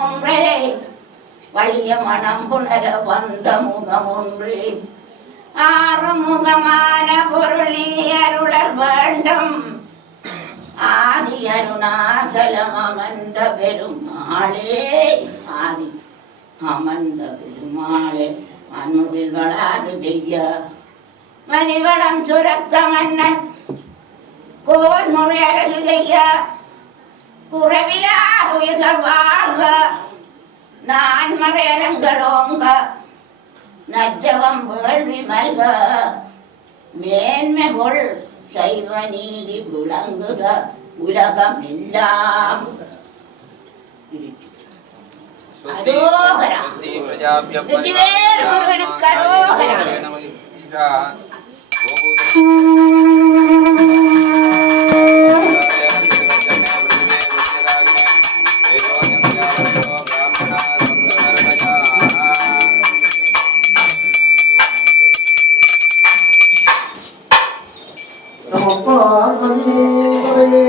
ஒன்றே வலிய மனம் புணர வந்த முகம் ஒன்றே ஆறுமுகமான பொருளி அருளல் வேண்டும் ஆதி அருணாசலம் அமர்ந்த பெருமாளே ஆதி அமர்ந்த பெருமாளே மண்முகில் வளாது பெய்ய மணிவளம் சுரக்க மன்னன் கோல் முறை அரசு செய்ய குறைவிலா உயிர்கள் வாழ்க நான் மறையரங்களோங்க நற்றவம் வேள்வி மல்க மேன்மைகொள் சைவ நீதி விளங்குக உலகம் எல்லாம் Parvati